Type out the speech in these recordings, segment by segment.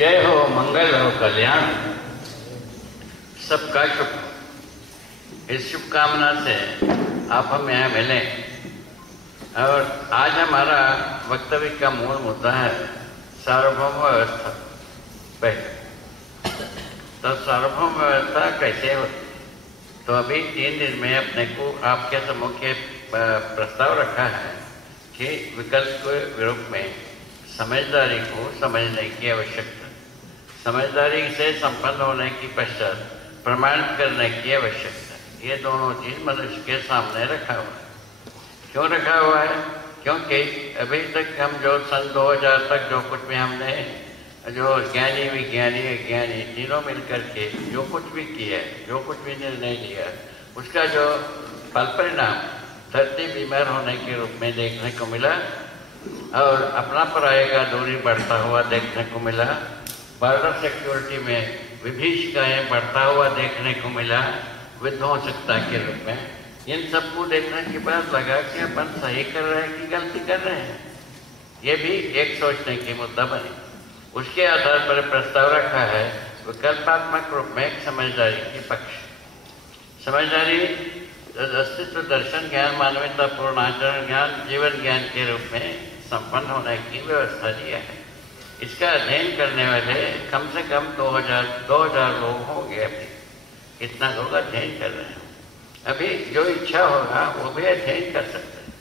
जय हो, मंगल हो, कल्याण सबका शुभ। इस शुभकामना से आप हम यहाँ मिले और आज हमारा वक्तव्य का मूल मुद्दा है सार्वभौम व्यवस्था। तो सार्वभौम व्यवस्था कैसे होती? तो अभी 3 दिन में अपने को आपके सम्मुख प्रस्ताव रखा है कि विकल्प के रूप में समझदारी को समझने की आवश्यकता, समझदारी से संपन्न होने की पश्चात प्रमाणित करने की आवश्यकता, ये दोनों चीज मनुष्य के सामने रखा हुआ है। क्यों रखा हुआ है? क्योंकि अभी तक हम जो सन 2000 तक जो कुछ भी हमने जो ज्ञानी विज्ञानी अज्ञानी तीनों मिलकर के जो कुछ भी किया, जो कुछ भी निर्णय लिया, उसका जो फल परिणाम धरती बीमार होने के रूप में देखने को मिला और अपना पराये का दूरी बढ़ता हुआ देखने को मिला। बॉर्डर सिक्योरिटी में विभीषिकाएं बढ़ता हुआ देखने को मिला विध्वंसकता के रूप में। इन सबको देखने के बाद लगा कि अपन सही कर रहे हैं कि गलती कर रहे हैं, ये भी एक सोचने की मुद्दा बनी। उसके आधार पर प्रस्ताव रखा है विकल्पात्मक रूप में एक समझदारी के पक्ष। समझदारी अस्तित्व दर्शन ज्ञान, मानवतापूर्ण आचरण ज्ञान, जीवन ज्ञान के रूप में संपन्न होने की व्यवस्था दिया है। इसका अध्ययन करने वाले कम से कम 2000 लोग होंगे। अभी इतना लोग अध्ययन कर रहे हैं। अभी जो इच्छा होगा वो भी अध्ययन कर सकते हैं।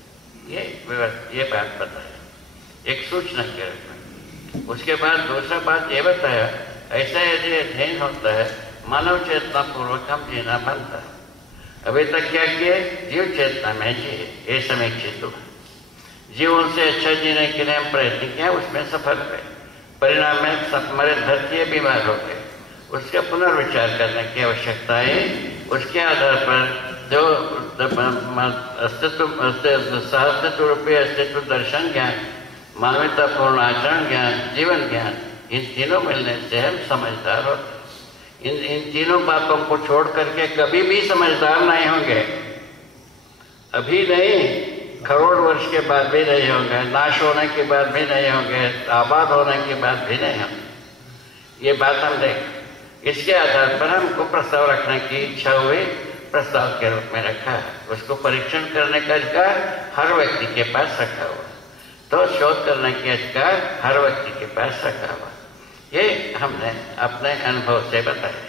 ये बात बताया एक सूचना के रूप में। उसके बाद दूसरा बात ये बताया, ऐसा यदि अध्ययन होता है मानव चेतना पूर्वक हम जीना बनता है। अभी तक क्या किए? जीव चेतना में जिए, ये समीक्षित हुआ। जीवन से अच्छा जीने के लिए हम प्रयत्न किया, उसमें सफल हुए। परिणाम में हमारे धरती बीमार हो गए। उसका पुनर्विचार करने की आवश्यकता है। उसके आधार पर जो अस्तित्व रूपी अस्तित्व दर्शन ज्ञान, मानवतापूर्ण आचरण ज्ञान, जीवन ज्ञान, इन तीनों मिलने से हम समझदार होते। इन तीनों बातों को छोड़ करके कभी भी समझदार नहीं होंगे। अभी नहीं, करोड़ वर्ष के बाद भी नहीं होंगे, नाश होने के बाद भी नहीं होंगे, आबाद होने के बाद भी नहीं होंगे। ये बात हम देख, इसके आधार पर हमको प्रस्ताव रखने की इच्छा हुई, प्रस्ताव के रूप में रखा है। उसको परीक्षण करने का अधिकार हर व्यक्ति के पास रखा हुआ, तो शोध करने के अधिकार हर व्यक्ति के पास रखा हुआ। ये हमने अपने अनुभव से बताया।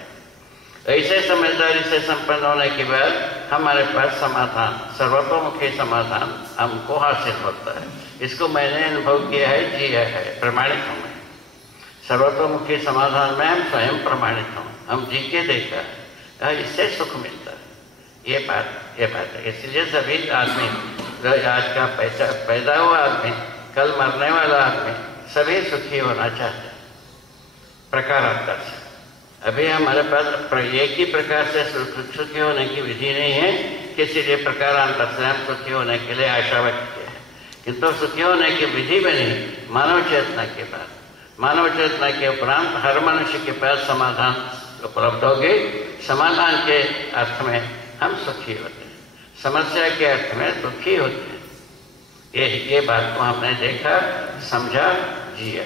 ऐसे समझदारी से संपन्न होने के बाद हमारे पास समाधान, सर्वतोमुखी समाधान हमको हासिल होता है। इसको मैंने अनुभव किया है, जिया है, प्रमाणित हूँ मैं। सर्वतोमुखी समाधान में हम स्वयं प्रमाणित हूँ, हम जी के देखा है, इससे सुख मिलता है। ये बात है। इसलिए सभी आदमी, जो आज का पैदा हुआ आदमी, कल मरने वाला आदमी, सभी सुखी होना चाहते हैं प्रकारांतर से। अभी हमारे पास एक ही प्रकार से सुखी होने की विधि नहीं है, किसी लिए प्रकारांतर से हम सुखी होने के लिए आशा व्यक्त किया है। किंतु सुखी होने की विधि बनी मानव चेतना के बाद। मानव चेतना के उपरांत हर मनुष्य के पास समाधान उपलब्ध होगी। समाधान के अर्थ में हम सुखी होते हैं, समस्या के अर्थ में दुखी होते हैं। ये बात को हमने देखा, समझा, जिया।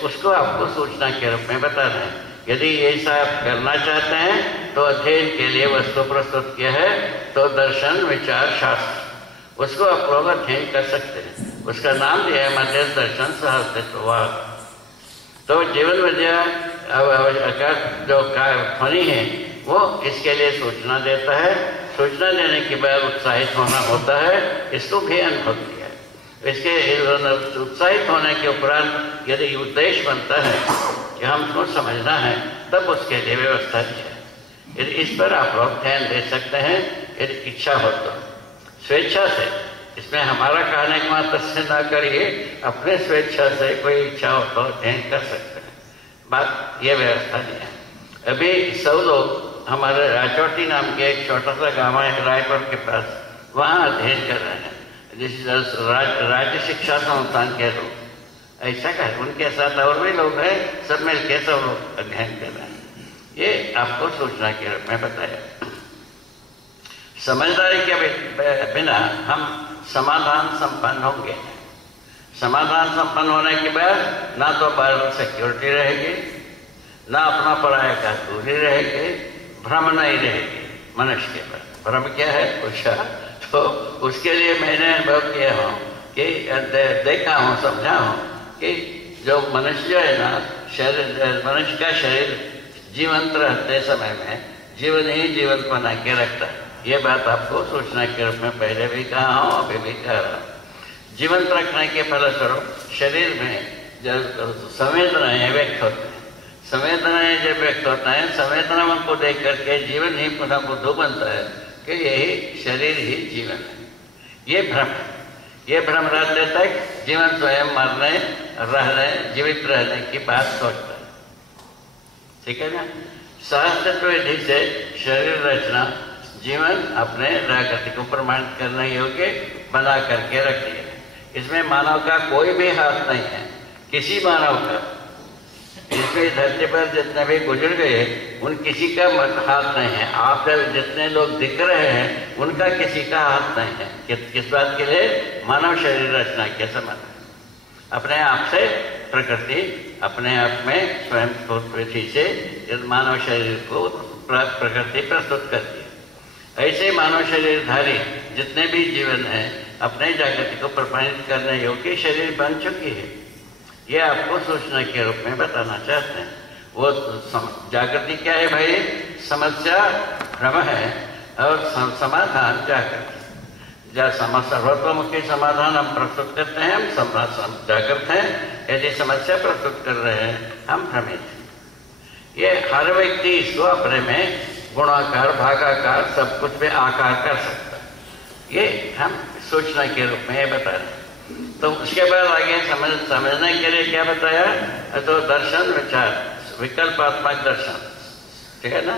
उसको आपको सूचना के रूप में बता रहे हैं। यदि ऐसा आप करना चाहते हैं तो अध्ययन के लिए वस्तु प्रस्तुत किया है, तो दर्शन विचार शास्त्र, उसको आप लोग अध्ययन कर सकते हैं। उसका नाम दिया है मध्य दर्शन सहअस्तित्ववाद। तो जीवन विद्या जो ध्वनि है वो इसके लिए सूचना देता है। सूचना देने के बाद उत्साहित होना होता है, इसको भी अनुभव किया। इसके उत्साहित होने के उपरांत यदि उद्देश्य बनता है कि हमको समझना है, तब उसके लिए व्यवस्था दी है। यदि इस पर आप लोग ध्यान दे सकते हैं, यदि इच्छा हो तो स्वेच्छा से। इसमें हमारा कहने का मात्र से ना करिए, अपने स्वेच्छा से कोई इच्छा हो तो अध्ययन कर सकते हैं। बात ये व्यवस्था दी है। अभी 100 लोग हमारे राजौटी नाम के एक छोटा सा गाँव है रायपुर के पास, वहाँ अध्ययन कर रहे हैं। जिस राज्य शिक्षा संस्थान के लोग ऐसा कर, उनके साथ और भी लोग हैं, सब मिलकर सब लोग अध्ययन कर रहे हैं। ये आपको सूचना के रूप में बताया। समझदारी के बिना हम समाधान संपन्न होंगे। समाधान संपन्न होने के बाद ना तो बाहर सिक्योरिटी रहेगी, ना अपना पराया का दूरी रहेगी, भ्रम नहीं रहेगी मनुष्य के पास। भ्रम क्या है पूछा, तो उसके लिए मैंने अनुभव किया हूँ कि देखा हूँ, समझा हूँ कि जो मनुष्य है ना, शरीर, मनुष्य का शरीर जीवंत रहते समय में जीवन ही जीवन बना के रखता है। ये बात आपको सूचना के रूप में पहले भी कहा हूँ, अभी भी कह रहा हूँ। जीवंत रखने के फलस्वरूप शरीर में जब संवेदनाएं व्यक्त होते हैं, संवेदनाएं जब व्यक्त होता है, संवेदनाओं को देख करके जीवन ही पुनः बुद्धू बनता है कि यही शरीर ही जीवन है। ये भ्रम है। ये भ्रम रहते तक जीवन स्वयं मरने, रहने, जीवित रहने की बात सोचता है। ठीक है ना। सहस्तित्व विधि से शरीर रचना जीवन अपने प्रकृति को प्रमाणित करने योग्य बना करके रखती है। इसमें मानव का कोई भी हाथ नहीं है, किसी मानव का। इसमें धरती पर जितने भी गुजर गए उन किसी का हाथ नहीं है। आप जितने लोग दिख रहे हैं उनका किसी का हाथ नहीं है। किस बात के लिए? मानव शरीर रचना के समय अपने आप से प्रकृति अपने आप में स्वयं स्फूर्ति से इस मानव शरीर को प्रकृति प्रस्तुत करती है। ऐसे मानव शरीरधारी जितने भी जीवन हैं अपने जागृति को प्रमाणित करने योग्य शरीर बन चुकी है। ये आपको सूचना के रूप में बताना चाहते हैं। वो जागृति क्या है भाई? समस्या भ्रम है और समाधान जागृति। सर्वतोमुखी समाधान हम प्रस्तुत करते हैं, हम जागृत हैं। यदि समस्या प्रस्तुत कर रहे हैं हम भ्रमित हैं। ये हर व्यक्ति इसको अपने में गुणाकार भागाकार सब कुछ में आकार कर सकता है। ये हम सूचना के रूप में बता रहे हैं। तो उसके बाद आगे समझने के लिए क्या बताया? तो दर्शन विचार, विकल्पात्मक दर्शन, ठीक है ना,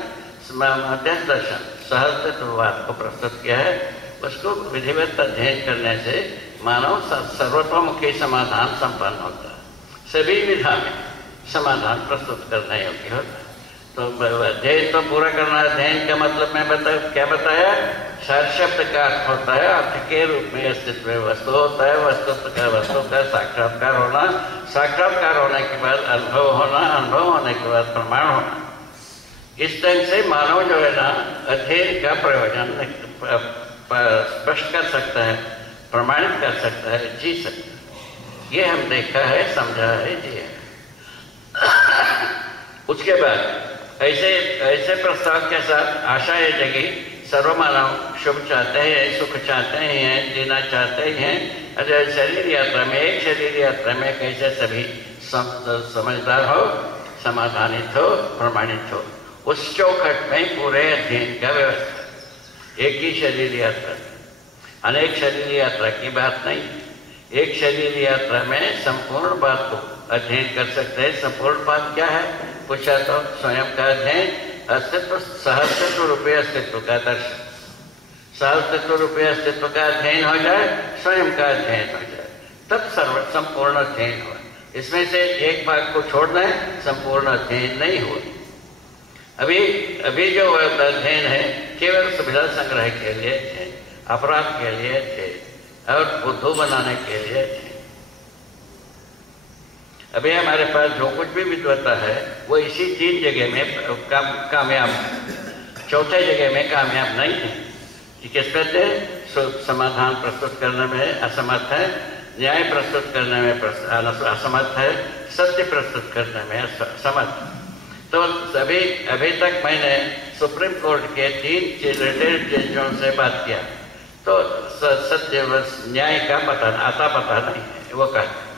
मध्यस्थ दर्शन, सहस्तित्ववाद को प्रस्तुत किया है। उसको विधिवत अध्ययन करने से मानव सर्वतोमुखी समाधान संपन्न होता है। सभी विधा में समाधान प्रस्तुत करने योग्य होता है। तो अध्ययन तो पूरा करना। अध्ययन का मतलब मैं क्या बताया? सार शब्द का अर्थ होता है, अर्थ के रूप में अस्तित्व में वस्तु होता है, वस्तु का साक्षात्कार होना, साक्षात्कार होने के बाद अनुभव होना, अनुभव होने के बाद प्रमाण होना। इस ढंग से मानव जो है ना अध्ययन का प्रयोजन स्पष्ट कर सकता है, प्रमाणित कर सकता है, जी सकता है। ये हम देखा है, समझा है, जी है। उसके बाद ऐसे प्रस्ताव के साथ आशा ये जगी, सर्वमानव शुभ चाहते हैं, सुख चाहते हैं, जीना चाहते हैं। अरे शरीर यात्रा में, एक शरीर यात्रा में कैसे सभी समझदार हो, समाधानित हो, प्रमाणित हो, उस चौखट में पूरे अध्ययन का व्यवस्था। एक ही शरीर यात्रा, अनेक शरीर यात्रा की बात नहीं। एक शरीर यात्रा में संपूर्ण बात को अध्ययन कर सकते हैं। संपूर्ण बात क्या है पूछा तो स्वयं का अध्ययन, अस्तित्व, सहस्तित्व रूपये अस्तित्व का दर्शन। सहस्तित्व रूपये अस्तित्व का अध्ययन हो जाए, स्वयं का अध्ययन हो जाए, तब संपूर्ण अध्ययन हो। इसमें से एक भाग को छोड़ना है, संपूर्ण अध्ययन नहीं हो। अभी जो अध्ययन है केवल सुविधा संग्रह के लिए थे, अपराध के लिए थे और बुद्धू बनाने के लिए थे। अभी हमारे पास जो कुछ भी विद्वता है वो इसी 3 जगह में कामयाब है, चौथे जगह में कामयाब नहीं है। कि किस पे थे? समाधान प्रस्तुत करने में असमर्थ है, न्याय प्रस्तुत करने में असमर्थ है, सत्य प्रस्तुत करने में असमर्थ। तो अभी तक मैंने सुप्रीम कोर्ट के 3 रिटायर्ड जजों से बात किया तो सत्य न्याय का पता नहीं है, वो कहते हैं।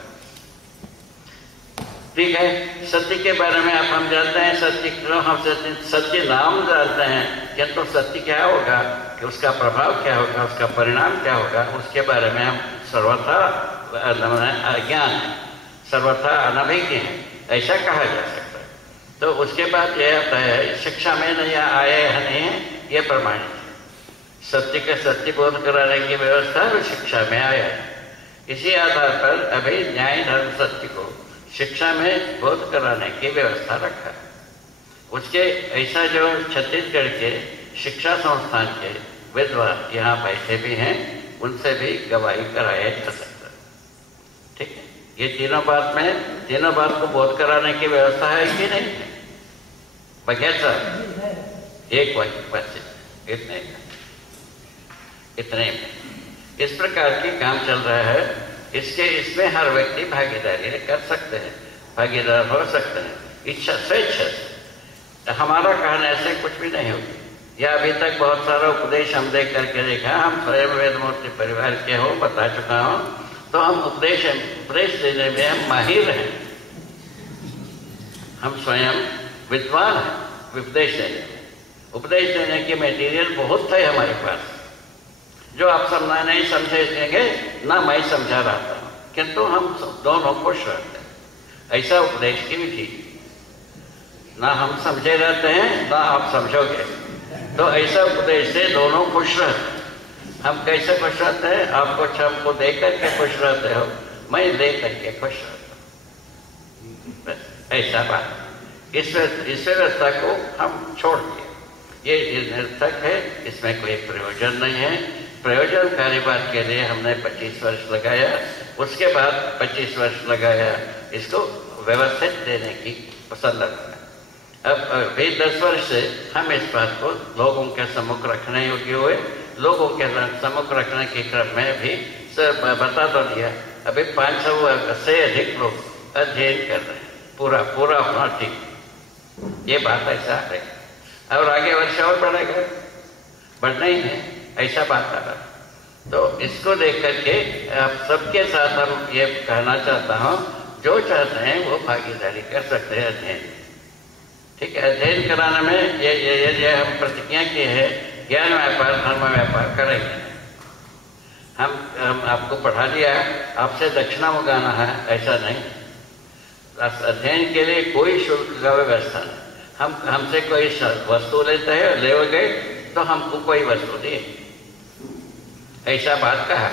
ठीक है, सत्य के बारे में आप हम जानते हैं, सत्य क्यों हम सत्य नाम जानते हैं, किंतु सत्य क्या होगा, कि उसका प्रभाव क्या होगा, उसका परिणाम क्या होगा, उसके बारे में हम सर्वथा अज्ञान है, सर्वथा अनभिज्ञ है, ऐसा कहा जा सकता है। तो उसके बाद यह आता है शिक्षा में नहीं आए नहीं है, ये प्रमाणित है। सत्य का सत्य बोध कराने की व्यवस्था शिक्षा में आया है। इसी आधार पर अभी न्याय धर्म सत्य को शिक्षा में बोध कराने की व्यवस्था रखा है। उसके ऐसा जो छत्तीसगढ़ के शिक्षा संस्थान के विद्वान यहाँ बैठे भी हैं, उनसे भी गवाही कराया जा सकता है। ठीक है। ये तीनों बात को बोध कराने की व्यवस्था है कि नहीं है? बगैर साहब एक वाक्य बस इतने में इस प्रकार की काम चल रहा है। इसमें हर व्यक्ति भागीदारी कर सकते हैं, भागीदार हो सकते हैं, इच्छा स्वेच्छा से। हमारा कहने से कुछ भी नहीं होगी। या अभी तक बहुत सारा उपदेश हम देख करके देखा, हम स्वयं वेदमूर्ति परिवार के हो, बता चुका हूँ, तो हम उपदेश देने में हम माहिर हैं, हम स्वयं विद्वान हैं उपदेश देने में। उपदेश देने की मटेरियल बहुत है हमारे पास, जो आप समझना नहीं समझेंगे ना मैं समझा रहा था, किंतु हम दोनों खुश रहते हैं। ऐसा उपदेश की विधि, ना हम समझे रहते हैं ना आप समझोगे, तो ऐसा उपदेश से दोनों खुश रहते हैं। हम कैसे खुश रहते हैं? आप कुछ हमको दे करके खुश रहते हो, मैं दे करके खुश रहता हूँ, बस ऐसा बात। इस व्यवस्था को हम छोड़ दिए, ये निरर्थक है, इसमें कोई प्रयोजन नहीं है। प्रयोजनकारी बात के लिए हमने 25 वर्ष लगाया, उसके बाद 25 वर्ष लगाया इसको व्यवस्थित देने की संलग्न। अब भी 10 वर्ष से हम इस बात को लोगों के सम्मुख रखने योग्य हुए, लोगों के सम्मुख रखने के क्रम में भी बता तो दिया। अभी 500 से अधिक लोग अध्ययन कर रहे हैं, पूरा होना ठीक, ये बात ऐसा है। और आगे वर्ष और बढ़ेगा, बढ़ना ही है, ऐसा बात आ रहा। तो इसको देख करके आप सबके साथ हम ये कहना चाहता हूँ, जो चाहते हैं वो भागीदारी कर सकते हैं अध्ययन, ठीक है। अध्ययन कराने में ये हम प्रतिज्ञा की है, ज्ञान व्यापार धर्म व्यापार करेंगे। हम आपको पढ़ा दिया, आपसे दक्षिणा मंगाना है ऐसा नहीं। अध्ययन के लिए कोई शुल्क का व्यवस्था नहीं। हमसे कोई वस्तु लेते हैं, ले गए तो हमको कोई वस्तु दिए, ऐसा बात कहा।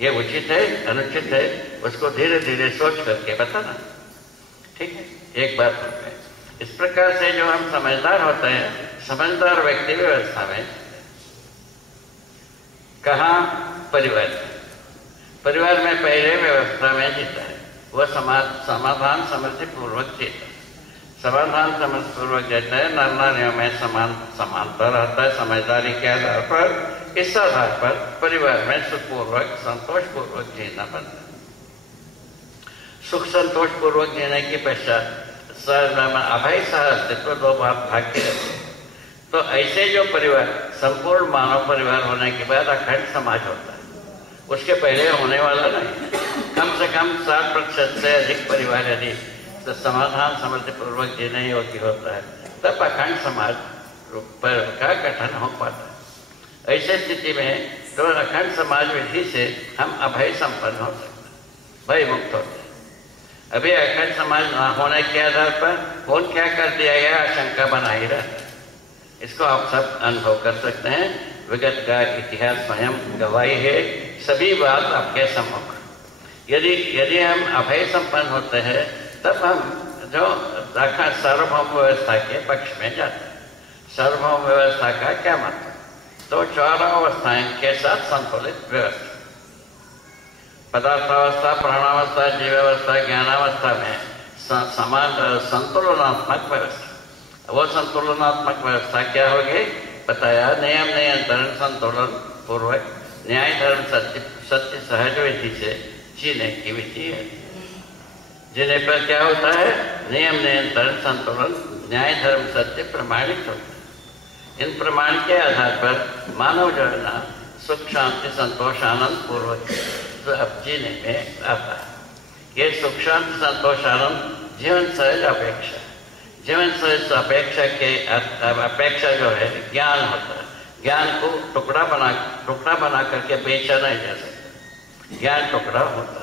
ये उचित है अनुचित है उसको धीरे धीरे सोच करके बताना, ठीक है। एक बात होता है, इस प्रकार से जो हम समझदार होते हैं, समझदार व्यक्ति व्यवस्था में कहाँ परिवार में पहले व्यवस्था में जीता है, वह समाधान समझ पूर्वक जीता है। समाधान समझ पूर्वक देता है, नर नारियों में समानता रहता है समझदारी के आधार पर। इस आधार पर परिवार में सुखपूर्वक संतोषपूर्वक जीना बनता है। सुख संतोषपूर्वक जीने की पश्चात अभय सह अस्तित्व दो बात भाग्य रहते। तो ऐसे जो परिवार संपूर्ण मानव परिवार होने के बाद अखंड समाज होता है, उसके पहले होने वाला नहीं। कम से कम 60% से अधिक परिवार यदि तो समाधान समझ पूर्वक जीने योग्य होता है, तब अखंड समाज का गठन हो पाता है। ऐसे स्थिति में तो अखंड समाज विधि से हम अभय संपन्न हो सकते हैं, भय मुक्त होते हैं। अभी अखंड समाज न होने के आधार पर कौन क्या कर दिया गया आशंका बना ही रहता है। इसको आप सब अनुभव कर सकते हैं, विगत का इतिहास स्वयं गवाही है, सभी बात आपके सम्मुख। यदि हम अभय संपन्न होते हैं तब हम जो सार्वभौम व्यवस्था के पक्ष में जाते हैं। सार्वभौम व्यवस्था का क्या मतलब? तो चारों अवस्थाएं के साथ संतुलित व्यवस्था, पदार्थावस्था, प्राणावस्था, जीवावस्था, ज्ञानावस्था में समान संतुलनात्मक व्यवस्था। वो संतुलनात्मक व्यवस्था क्या होगी बताया, नियम नियंत्रण संतुलन पूर्वक न्याय धर्म सत्य सहज विधि से जीने की विधि है। जिन्हें पर क्या होता है, नियम नियंत्रण संतुलन न्याय धर्म सत्य प्रमाणित होता है। इन प्रमाण के आधार पर मानव जो है ना सुख शांति संतोष आनंद पूर्वक अब जीने में आता है। ये सुख शांति संतोष आनंद जीवन सहज अपेक्षा, जीवन सहज अपेक्षा के अपेक्षा जो है ज्ञान होता है। ज्ञान को टुकड़ा बना करके बेचा नहीं जा सकता, ज्ञान टुकड़ा होता है।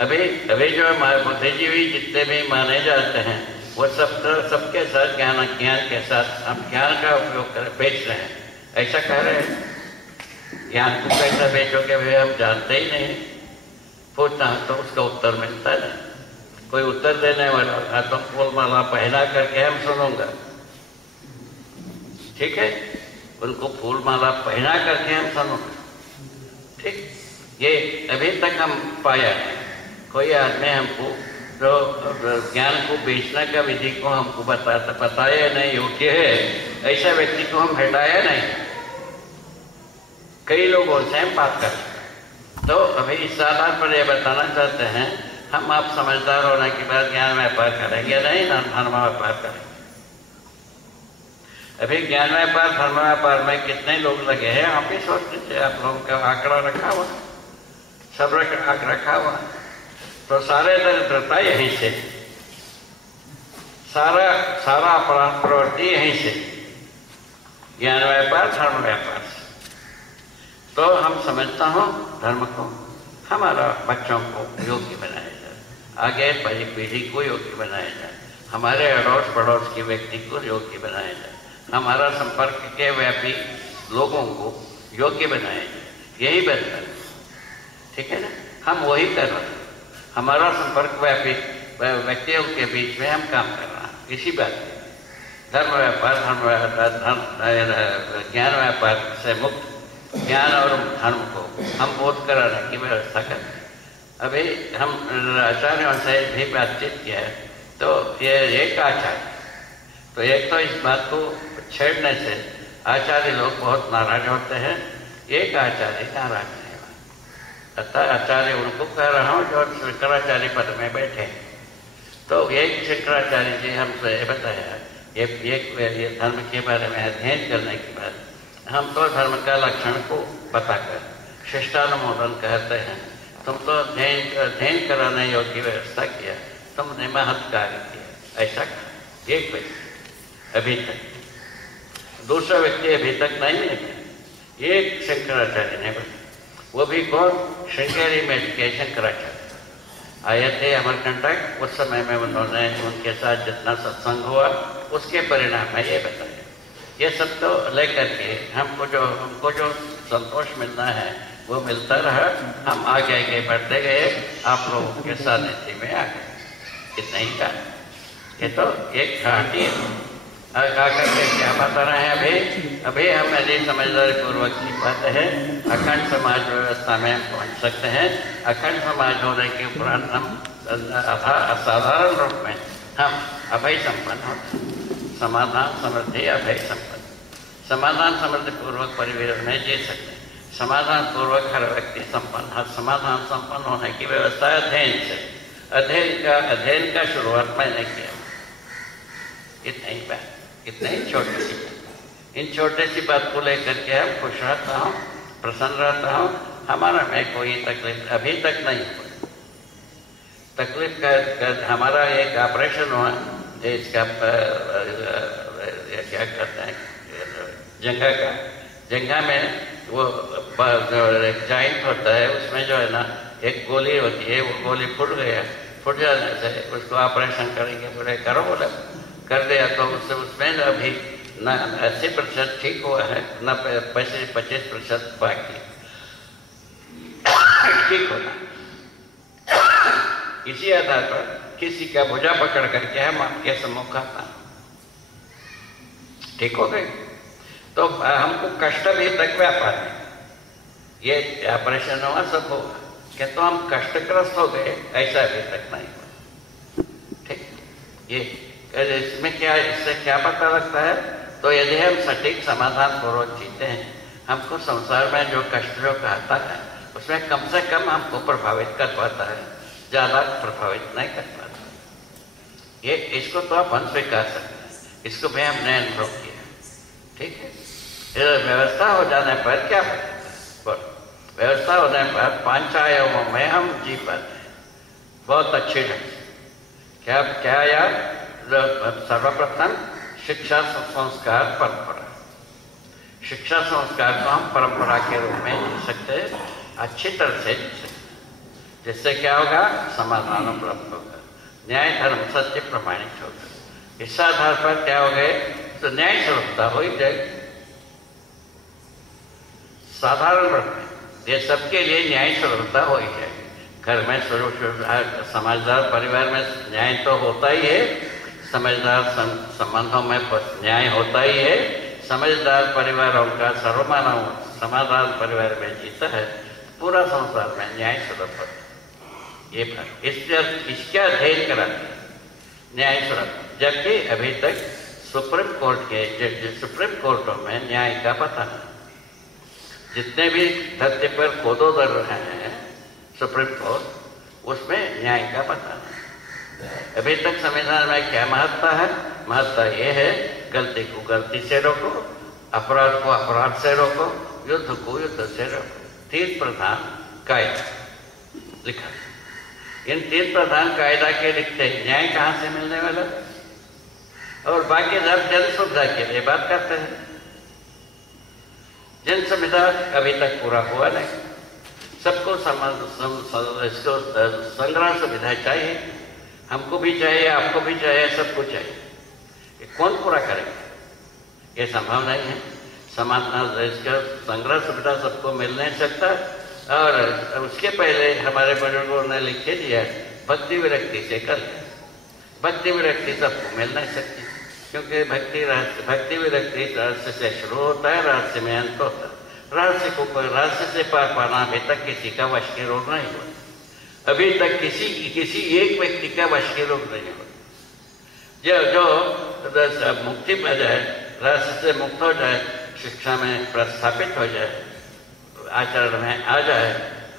अभी जो हमारे बुद्धिजीवी जितने भी माने जाते हैं वो सबके साथ ज्ञान के साथ हम ज्ञान का उपयोग कर बेच रहे हैं, ऐसा कह रहे हैं। ज्ञान को कैसा बेचोगे भाई, हम जानते ही नहीं। पूछता हूँ तो उसका उत्तर मिलता नहीं। कोई उत्तर देने वाला तो फूल माला पहना करके हम सुनूंगा, ठीक है, उनको फूल माला पहना करके हम सुनूंगा, ठीक। ये अभी तक हम पाया है। कोई आदमी हमको जो ज्ञान को बेचने का विधि को हमको बताया नहीं योग्य है, ऐसा व्यक्ति को हम हटाया नहीं। कई लोगों से हम बात कर, तो अभी इस आधार पर यह बताना चाहते हैं, हम आप समझदार होने के बाद ज्ञान व्यापार करेंगे नहीं, धर्म व्यापार करेंगे। अभी ज्ञान व्यापार धर्म व्यापार में कितने लोग लगे हैं आप ही सोच लीजिए। आप लोगों का आंकड़ा रखा हुआ, सब रखा हुआ, तो सारे दरिद्रता यहीं से, सारा अपराध प्रवृत्ति यहीं से, ज्ञान व्यापार धर्म व्यापार से। तो हम समझता हूँ धर्म को हमारा बच्चों को योग्य बनाया जाए, आगे पीढ़ी को योग्य बनाया जाए, हमारे अड़ोस पड़ोस के व्यक्ति को योग्य बनाया जाए, हमारा संपर्क के व्यापी लोगों को योग्य बनाया जाए, यही बेहतर है। ठीक है ना, हम वही कर रहे हैं। हमारा संपर्क व्यापी व्यक्तियों के बीच में हम काम कर रहे हैं इसी बात में। धर्म व्यापार ज्ञान व्यापार से मुक्त ज्ञान और धर्म को हम बोध कराने की व्यवस्था करते हैं। अभी हम आचार्यों से भी बातचीत किया है, तो ये एक आचार्य, तो एक तो इस बात को छेड़ने से आचार्य लोग बहुत नाराज होते हैं, एक आचार्य नाराज नहीं हुआ। अतः आचार्य उनको कह रहा हूँ जो शंकराचार्य पद में बैठे। तो एक शंकराचार्य जी हमसे बताया, ये धर्म के बारे में अध्ययन करने के बाद हम तो धर्म का लक्षण को बताकर शिष्टानुमोदन कहते हैं। तुम तो अध्ययन कराने योग्य व्यवस्था किया, तुमने महत् कार्य किया, ऐसा एक व्यक्ति अभी तक, दूसरा व्यक्ति अभी तक नहीं है। एक शंकराचार्य ने बोला, वो भी कौन, श्रृंगेरी में के शंकराचार्य आए थे अमरकंटक। उस समय में उन्होंने उनके साथ जितना सत्संग हुआ उसके परिणाम में ये बताया। ये सब तो लेकर के हमको जो संतोष मिलना है वो मिलता रहा, हम आगे आगे बढ़ते गए, आप लोगों के सानिध्य में आ गए, इतना ही का। ये तो एक घाटी आकर के क्या बता रहे हैं अभी हम यदि समझदारी पूर्वक की बात है, अखंड समाज व्यवस्था में हम पहुँच सकते हैं। अखंड समाज होने के उपरांत हम असाधारण रूप में हम अभय संपन्न होते हैं। समाधान समृद्धि अभय संपन्न, समाधान समृद्धि पूर्वक परिवेश में जी सकते हैं। समाधान पूर्वक हर व्यक्ति संपन्न, हर समाधान संपन्न होने की व्यवस्था अध्ययन से, अध्ययन का शुरुआत मैंने किया। इतना ही बात, इतना ही छोटी सी बात, इन छोटे सी बात को लेकर के हम खुश रहता हूँ, प्रसन्न रहता हूँ। हमारा में कोई तकलीफ अभी तक नहीं हुई। तकलीफ का हमारा एक ऑपरेशन हुआ, इसका क्या कहते हैं, जंघा का, जंघा में वो जॉइंट होता है, उसमें जो है ना एक गोली होती है, वो गोली फूट गया, फूट जाने से उसको ऑपरेशन करेंगे, बोले करो, बोले कर दिया। तो उससे उसमें अभी न 80% ठीक हुआ है, न 25% बाकी ठीक होना। इसी आधार पर किसी का भुजा पकड़ करके हम आपके सम्मुख आता, ठीक हो गए। तो हमको कष्ट भी तक व्यापार है, ये ऑपरेशन हुआ सब होगा, क्या तो हम कष्टग्रस्त हो गए, ऐसा अभी तक नहीं हुआ। ठीक, ये इसमें क्या, इससे क्या पता लगता है, तो यदि हम सटीक समाधान पूर्वक जीते हैं, हमको संसार में जो कष्ट जो कहता है उसमें कम से कम हमको प्रभावित कर पाता है, ज्यादा प्रभावित नहीं कर पाता। ये इसको तो अपन स्वीकार सकते हैं, इसको भी हमने अनुभव किया। ठीक है, व्यवस्था हो जाने पर क्या होता है, व्यवस्था होने पर 5 आयामों में हम जी पाते हैं बहुत अच्छे ढंग से। क्या यार, सर्वप्रथम शिक्षा संस्कार परंपरा, शिक्षा संस्कार को हम परंपरा के रूप में जी सकते हैं, अच्छी तरह से जी सकते, जिससे क्या होगा, समाधान उपलब्ध होगा, न्याय धर्म सत्य प्रमाणित होगा। इस आधार पर क्या हो गए, तो न्याय स्वरूपता हो ही जाएगी। साधारण रूप में ये सबके लिए न्याय स्वरूपता हो ही जाएगी। घर में समझदार परिवार में न्याय तो होता ही है, समझदार संबंधों में न्याय होता ही है। समझदार परिवारों का सर्वमानव समाधान परिवार में जीता है, पूरा संसार में न्याय सुलभ होता है। ये फर्क इसका अध्ययन कराते हैं न्याय सुलभ। जबकि अभी तक सुप्रीम कोर्ट के जज सुप्रीम कोर्टों में न्याय का पता नहीं। जितने भी तथ्य पर खोदो कर रहे हैं सुप्रीम कोर्ट, उसमें न्याय का पता नहीं। अभी तक संविधान में क्या महत्ता है? महत्ता ये है गलती को गलती से रोको, अपराध को अपराध से रोको, युद्ध को युद्ध से रोको। 3 प्रधान कायदा लिखा। इन 3 प्रधान कायदा के लिखते न्याय कहाँ से मिलने वाला? और बाकी सब जन सुविधा के लिए बात करते हैं। जन सुविधा अभी तक पूरा हुआ नहीं। सबको इसको संग्रह सुविधा चाहिए, हमको भी चाहिए, आपको भी चाहिए, सबको चाहिए। ये कौन पूरा करेगा? ये संभव नहीं है। समाज इसका संग्रह सुविधा सबको मिल नहीं सकता। और उसके पहले हमारे बुजुर्गों ने लिख के दिया भक्ति विरक्ति से कर लिया। भक्ति विरक्ति सबको मिल नहीं सकती, क्योंकि भक्ति विरक्ति रहस्य से शुरू होता है, रहस्य में अंत होता है। रहस्य से पार पाना अभी तक किसी का वश के रोग नहीं हुआ। अभी तक किसी एक व्यक्ति का वश के रोग नहीं हुआ। जो मुक्ति पा जाए, रहस्य से मुक्त हो जाए, शिक्षा में प्रस्थापित हो जाए, आचरण में आ जाए,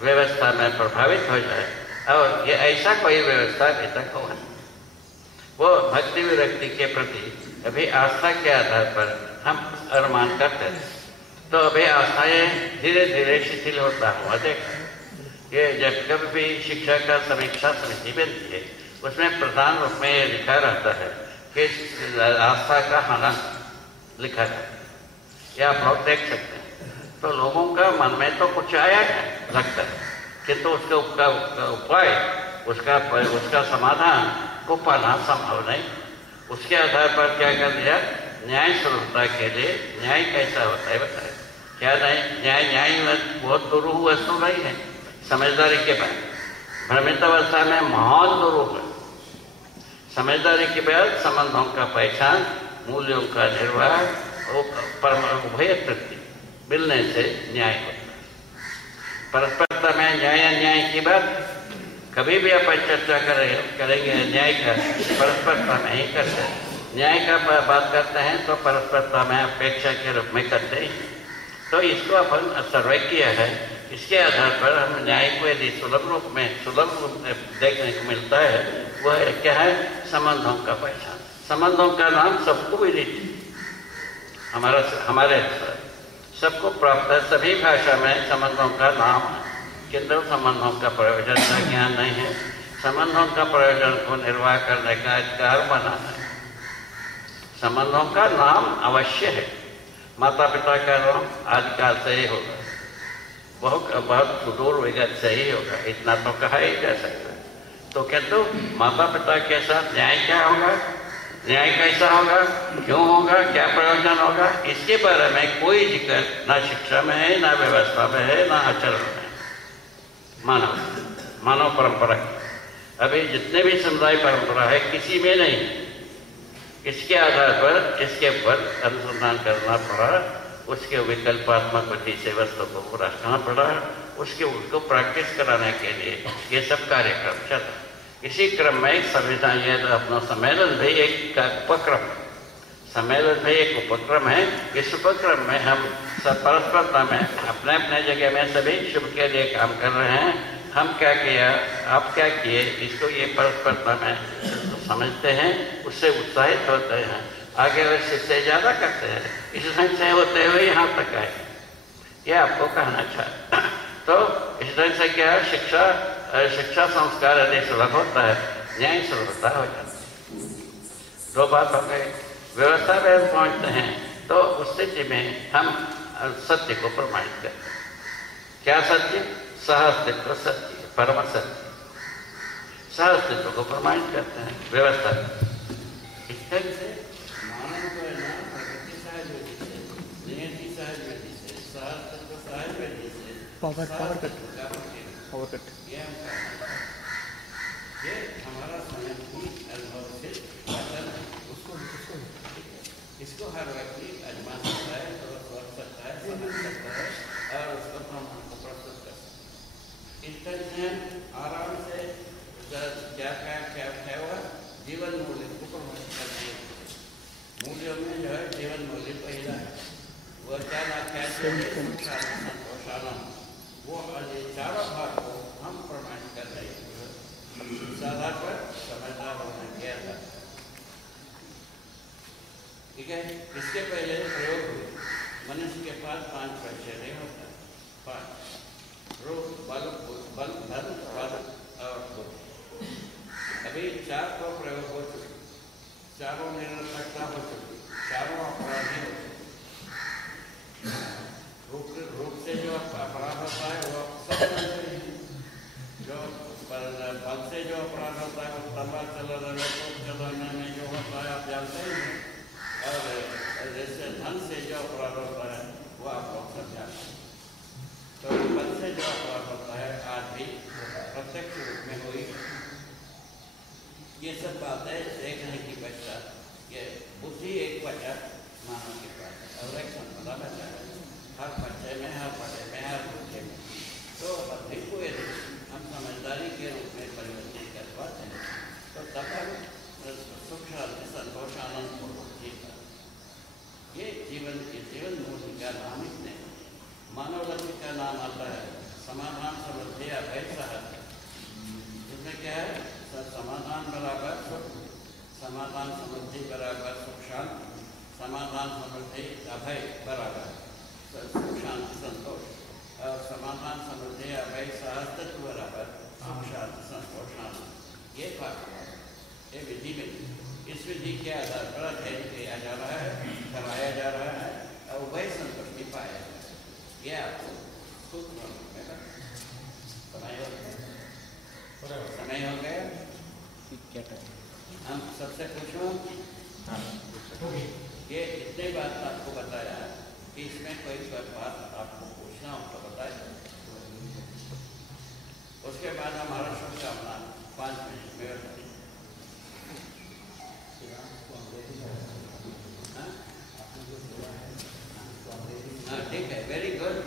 व्यवस्था में प्रभावित हो जाए, और ये ऐसा कोई व्यवस्था अभी तक हुआ नहीं। वो भक्ति विरक्ति के प्रति अभी आस्था के आधार पर हम अनुमान करते हैं। तो अभी आस्थाएं धीरे धीरे शिथिल होता हुआ देखा। ये जब कभी भी शिक्षा का समीक्षा समिति बनती है, उसमें प्रधान रूप में ये लिखा रहता है कि आस्था का हाना लिखा रहता है। ये आप लोग देख सकते हैं। तो लोगों का मन में तो कुछ आया है लगता है, किंतु उसका उपाय, उसका समाधान को पाना संभव नहीं। उसके आधार पर क्या कर दिया? न्याय सुलभता के लिए न्याय कैसा होता है बताए। क्या न्याय बहुत दुरूह वस्तु नहीं है। समझदारी के बाद भ्रमित अवस्था में महान दुरूह है। समझदारी के बाद संबंधों का पहचान, मूल्यों का निर्वाह और उभय तृप्ति मिलने से न्याय होता है। परस्परता में न्याय अन्याय की बात कभी भी आप चर्चा करेंगे न्याय का, परस्परता में ही करते हैं। न्याय का बात करते हैं तो परस्परता में अपेक्षा के रूप में करते हैं। तो इसको अपन सर्वे किया है। इसके आधार पर हम न्याय को यदि सुलभ रूप में देखने को मिलता है, वह क्या है? संबंधों का पहचान। संबंधों का नाम सबको विदित, हमारे सबको प्राप्त है। सभी भाषा में संबंधों का नाम है, किंतु संबंधों का प्रयोजन का ज्ञान नहीं है। संबंधों का प्रयोजन को निर्वाह करने का अधिकार बना है। संबंधों का नाम अवश्य है। माता पिता का नाम आदिकाल से ही होगा, बहुत सुदूर विगत से ही होगा, इतना तो कहा ही जा सकता है। तो किंतु माता पिता के साथ न्याय क्या होगा? न्याय कैसा होगा? क्यों होगा? क्या प्रयोजन होगा? इसके बारे में कोई जिक्र ना शिक्षा में है, ना व्यवस्था में है, ना आचरण में। मानव परंपरा अभी जितने भी समुदाय परंपरा है किसी में नहीं। इसके आधार पर इसके ऊपर अनुसंधान करना पड़ा, उसके विकल्पात्मक गति से वस्तु को रखना पड़ा, उसको प्रैक्टिस कराने के लिए ये सब कार्यक्रम चला। इसी क्रम में संविधान, यह अपना सम्मेलन भी एक उपक्रम, सम्मेलन भी एक उपक्रम है। इस उपक्रम में हम सब परस्परता में अपने अपने जगह में सभी शुभ के लिए काम कर रहे हैं। हम क्या किया, आप क्या किए, इसको ये परस्परता में समझते हैं, उससे उत्साहित होते हैं, आगे इससे ज़्यादा करते हैं। इस ढंग से होते हुए यहाँ तक आए, ये आपको कहना चाहता। तो इस ढंग से क्या शिक्षा संस्कार यदि सुलभ होता है, न्याय सुलभता हो जाता है। दो बात हो गई। व्यवस्था में हम पहुँचते हैं तो उस स्थिति में हम सत्य को प्रमाणित करते हैं। क्या सत्य? सहअस्तित्व सत्य, परम सत्य, सहअस्तित्व को प्रमाणित करते हैं व्यवस्था। इस तरह से मानव को प्रकृति सहज विधि से, नियति सहज विधि से, सहअस्तित्व सहज विधि से, पावर कट ये हम करना है। ये हमारा स्वयं की अनुभव से आता है। इसको हर व्यक्ति आजमा सकता है, सोच सकता है, समझ सकता है और उसको प्रमाण को प्रस्तुत कर सकता है। इस तरह से आराम से क्या हुआ, जीवन मूल्य को प्रमोट करते हैं। मूल्यों में जो है जीवन मूल्य पहला है, वो क्या संतोषानम, वो चारों भाग को हम प्रमाणित कर रहे हैं। साधारण पर समझदार होना क्या था, ठीक है। इसके पहले प्रयोग हुए, मनुष्य के पास 5 पैसे नहीं होता, 5 रूप, बल, धन, पद और बुद्धि। अभी 4 तो प्रयोग हो चुके, चारों निरर्थकता हो चुकी, चारों अपराधी हो चुके। रूप से जो अपराध होता है वो सब जानते हैं, जो बल से जो अपराध होता है वो तलवार चलाने में जो होता है आप जानते हैं, और जैसे धन से जो अपराध होता है वो आप लोग सब जानते हैं। तो बल से जो अपराध होता है आज भी प्रत्यक्ष रूप में हुई। ये सब बातें देखने की बच्चा ये बुद्धि एक बच्चा मानव के पास और एक संपदा बच्चा है, हर बच्चे में, हर बड़े में, हर बच्चे में। तो बुद्धि को यदि हम समझदारी के रूप में परिवर्तित कर पाते हैं तो तब हम सुख शांति संतोष आनंद को जीता। ये जीवन मूल्य का नाम इसने, मानव लक्ष्य का नाम आता है समाधान, समृद्धि, अभय, सहज। इसमें क्या है, समाधान बराबर सुख, समाधान समृद्धि बराबर सुख शांति, समाधान समृद्धि अभय बराबर सुख शांति संतोष, और समाधान समृद्धि अभय सहस्तित्व बराबर सुख शांति संतोष आनंद। ये बात ये विधि में, इस विधि के आधार पर अध्ययन किया जा रहा है, कराया जा रहा है और वही संतुष्टि पाया जा रहा है। ये आपको सुख में समय हो गया। हम सबसे पूछो, ये इतने बात आपको बताया कि इसमें कोई बात आपको पूछना हो तो बताए। उसके बाद हमारा शुभकामना 5 मिनट में होती। हाँ ठीक है, वेरी गुड।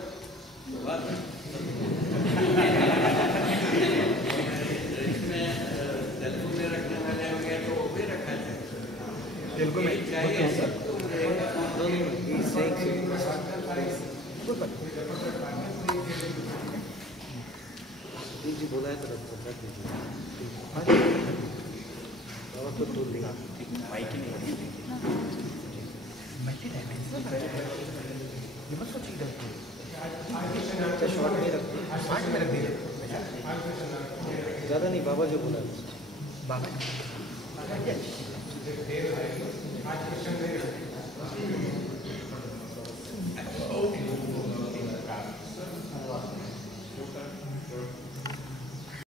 इसमें तेलुगु में रखने वाले हो गए तो वो भी रखा जाए, तेलुगु में चाहिए सबको रहेगा। जी बोला है तो रख दीजिए, और तो दूर दिखा माइक ही नहीं शॉर्ट नहीं रखते, 5 में रख दीजिए, ज़्यादा नहीं। बाबा जो बोला बाबा